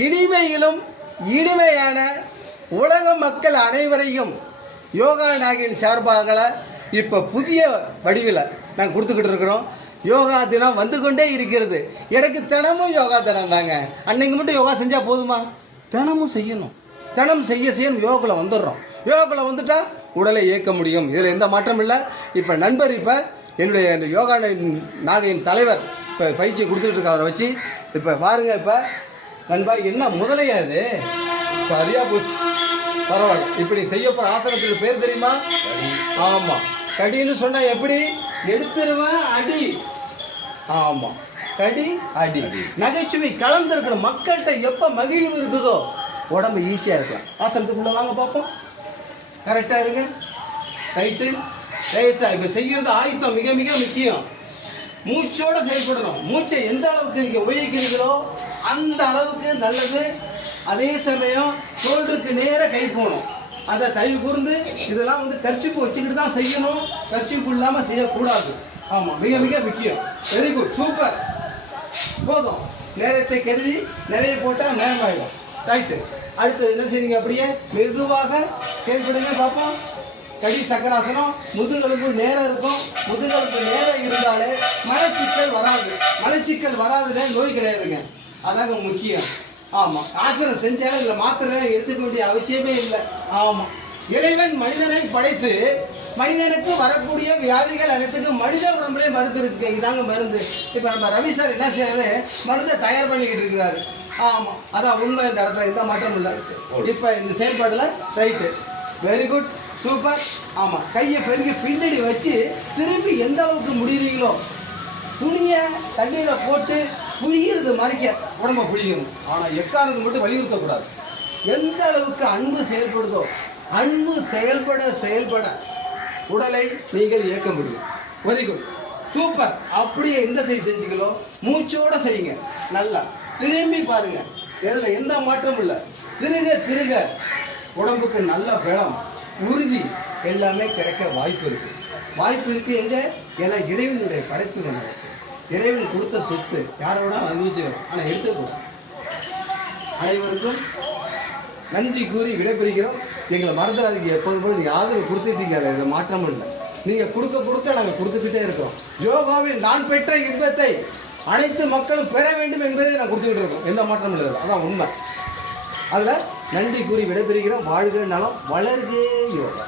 இனிமையிலும் இனிமையான உலக மக்கள் அனைவரையும் யோகா நாகின் சார்பாக இப்போ புதிய வடிவில் நாங்கள் கொடுத்துக்கிட்டு இருக்கிறோம். யோகா தினம் வந்து கொண்டே இருக்கிறது. எனக்கு தினமும் யோகா தினம் தாங்க. அன்னைக்கு மட்டும் யோகா செஞ்சால் போதுமா? தினமும் செய்யணும். தினம் செய்ய யோகாவில் வந்துடுறோம். யோகாவில் வந்துட்டா உடலை இயக்க முடியும். இதில் எந்த மாற்றம் இல்லை. இப்போ நண்பர் இப்போ என்னுடைய இந்த யோகா நாகையின் தலைவர் இப்போ பயிற்சி கொடுத்துக்கிட்டு இருக்க அவரை வச்சு இப்போ பாருங்கள். இப்போ நண்பா என்ன முதலையா இது? சரியாக போச்சு, பரவாயில்ல. இப்படி செய்ய போகிற ஆசனத்துக்கு பேர் தெரியுமா? ஆமாம், கடின்னு சொன்னால் எப்படி? எடுத்துருவேன் அடி. ஆமாம், கடி அடி. நகைச்சுவை கலந்துருக்கணும். மக்கள்கிட்ட எப்போ மகிழ்வு இருக்குதோ உடம்பு ஈஸியாக இருக்கலாம். ஆசனத்துக்குள்ளே வாங்க பார்ப்போம். கரெக்டாக இருங்க. ரைட்டு லேசா. இப்போ செய்கிறது ஆயுத்தம் மிக மிக முக்கியம். மூச்சோடு செயல்படணும். மூச்சை எந்த அளவுக்கு நீங்கள் உபயோகிக்கிறீங்களோ அந்த அளவுக்கு நல்லது. அதே சமயம் தோல்றுக்கு நேராக கை போகணும். அதை தயவு கூர்ந்து இதெல்லாம் கர்ச்சிப்பு வச்சுக்கிட்டு தான் செய்யணும். கர்ச்சிப்பு இல்லாமல் செய்யக்கூடாது. ஆமாம், மிக மிக முக்கியம். Very good, super. போதும். நேரத்தை கருதி நிறைய போட்டால் நேரமாயிடும். ரைட்டு. அடுத்து என்ன செய்வீங்க? அப்படியே மெதுவாக செயல்படுங்க பார்ப்போம். கடி சக்கராசனம். முதுகெலும்பு நேரம் இருக்கும். முதுகெலும்பு நேரம் இருந்தாலே மலச்சிக்கல் வராது. மலச்சிக்கல் வராதுல நோய் கிடையாதுங்க. அதாங்க முக்கியம். ஆமாம், ஆசனம் செஞ்சாலும் இதில் மாத்திரை எடுத்துக்க வேண்டிய அவசியமே இல்லை. ஆமாம், இறைவன் மனிதனை படைத்து மனிதனுக்கு வரக்கூடிய வியாதிகள் அனைத்துக்கும் மனித உடம்புலே மருந்து இருக்கு. இதாங்க மருந்து. இப்போ நம்ம ரவி சார் என்ன செய்யறாரு? மருந்தை தயார் பண்ணிக்கிட்டு இருக்கிறாரு. ஆமாம், அதான் உண்மை. இந்த இடத்துல எந்த மாற்றம் இல்லை. இப்போ இந்த செயல்பாட்டில் ரைட்டு. Very good, super. ஆமாம், கையை பெருகி பின்னாடி வச்சு திரும்பி எந்த அளவுக்கு முடியறீங்களோ துணியை தண்ணீரை போட்டு புழிகிறது மறைக்க உடம்பை புழிக்கணும். ஆனால் எக்காரணது மட்டும் வலியுறுத்தக்கூடாது. எந்த அளவுக்கு அன்பு செயல்படுதோ அன்பு செயல்பட உடலை நீங்கள் இயக்க முடியும். Very good, super. அப்படியே எந்த செஞ்சுங்களோ மூச்சோட செய்யுங்க. நல்லா திரும்பி பாருங்க. இதில் எந்த மாற்றமும் இல்லை. திருக உடம்புக்கு நல்ல பலம், உறுதி எல்லாமே கிடைக்க வாய்ப்பு இருக்கு. எங்க? ஏன்னா இறைவனுடைய படைப்பு என்ன? இறைவன் கொடுத்த சொத்து யாரோட அனுபவிச்சுக்கணும். ஆனால் எடுத்துக்கூடாது. அனைவருக்கும் நன்றி கூறி விடைபெறுகிறோம். எங்களை மறந்துடாதீங்க. எப்போதும் போய் நீங்கள் ஆதரவு கொடுத்துட்டீங்க. இது மாற்றமும் இல்லை. நீங்கள் கொடுக்க நாங்கள் கொடுத்துக்கிட்டே இருக்கோம். யோகாவில் நான் பெற்ற இன்பத்தை அனைத்து மக்களும் பெற வேண்டும் என்பதை நான் கொடுத்துக்கிட்டு இருக்கோம். எந்த மாற்றமும் இல்லை. அதான் உண்மை. அதில் நன்றி கூறி விடைபெறுகிறோம். வாழ்க நலம், வளர்க யோகா.